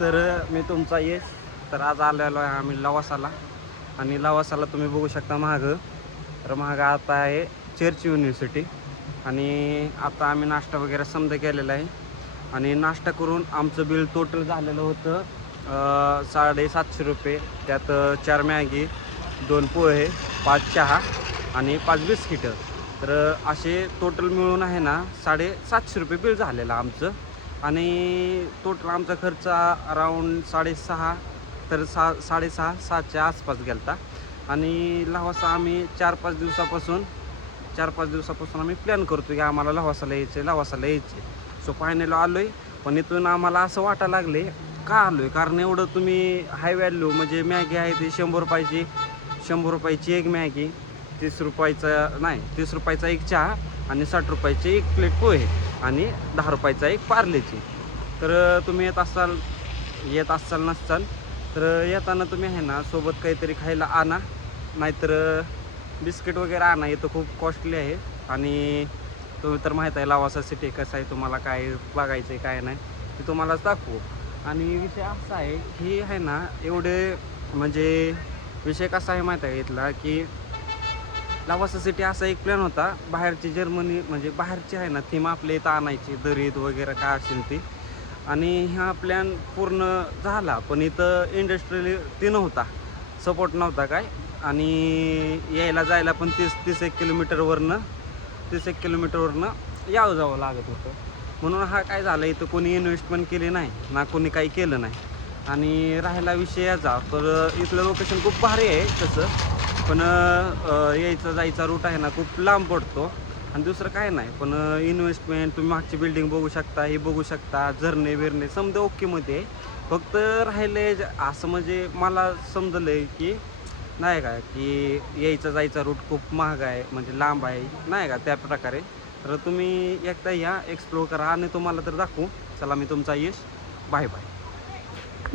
तर मी तुमचा येस. तर आज आलेलो आहे आम्ही लवासाला. आणि लवासाला तुम्ही बघू शकता मागं. तर मागं आता आहे चर्च युनिव्हर्सिटी. आणि आता आम्ही नाश्ता वगैरे समजा केलेला आहे. आणि नाश्ता करून आमचं बिल टोटल झालेलं होतं 750 रुपये. त्यात 4 मॅगी, 2 पोहे, 5 चहा आणि 5 बिस्किटं. तर असे टोटल मिळून आहे ना 750 रुपये बिल झालेलं आमचं. आणि टोटल आमचा खर्च अराऊंड 6.5 तर 6.5-7च्या आसपास गेला. आणि लवासा आम्ही 4-5 दिवसापासून आम्ही प्लॅन करतो की आम्हाला लवासाला यायचं. सो फायनल आलो आहे. पण इथून आम्हाला असं वाटायला लागले का आलो आहे, कारण एवढं तुम्ही हाय व्हॅल्यू म्हणजे मॅगी आहे ती 100 रुपयाची एक मॅगी, 30 रुपयाचा एक चहा आणि 60 रुपयाची एक प्लेट पोहे आणि 10 रुपयाचा एक पार्लेची. तर तुम्ही येत असाल तर येताना तुम्ही आहे ना सोबत काहीतरी खायला आणा, नाहीतर बिस्किट वगैरे आणा. इथं खूप कॉस्टली आहे. आणि तुम्ही तर माहीत आहे लवासा सिटी कसं आहे, तुम्हाला काय बघायचं आहे काय नाही ते तुम्हालाच दाखवू. आणि विषय असा आहे की आहे ना एवढे म्हणजे विषय कसा आहे माहीत आहे इथला, की लवासा सिटी असा एक प्लॅन होता बाहेरची जर्मनी म्हणजे बाहेरची आहे ना थीम आपल्या इथं आणायची, दरीद वगैरे काय असेल ती. आणि हा प्लॅन पूर्ण झाला, पण इथं इंडस्ट्रियल ती नव्हता, सपोर्ट नव्हता काय. आणि यायला जायला पण 30 एक किलोमीटरवरनं यावं जावं लागत होतं. म्हणून हा काय झालं, इथं कोणी इन्व्हेस्टमेंट केली नाही ना, कोणी काही केलं नाही. आणि राहिला विषय याचा, तर इथलं लोकेशन खूप भारी आहे तसं, पण यायचा जायचा रूट आहे ना खूप लांब पडतो. आणि दुसरं काय नाही, पण इन्व्हेस्टमेंट तुम्ही मागची बिल्डिंग बघू शकता, हे बघू शकता, झरणे बिरणे समजा ओकेमध्ये आहे. फक्त राहिले असं म्हणजे मला समजलं आहे की नाही का, की यायचा जायचा रूट खूप महाग आहे म्हणजे लांब आहे नाही का त्या प्रकारे. तर तुम्ही एकदा या एक्सप्लोअर करा आणि तुम्हाला तर दाखवू. चला मी तुमचा यश. Bye bye.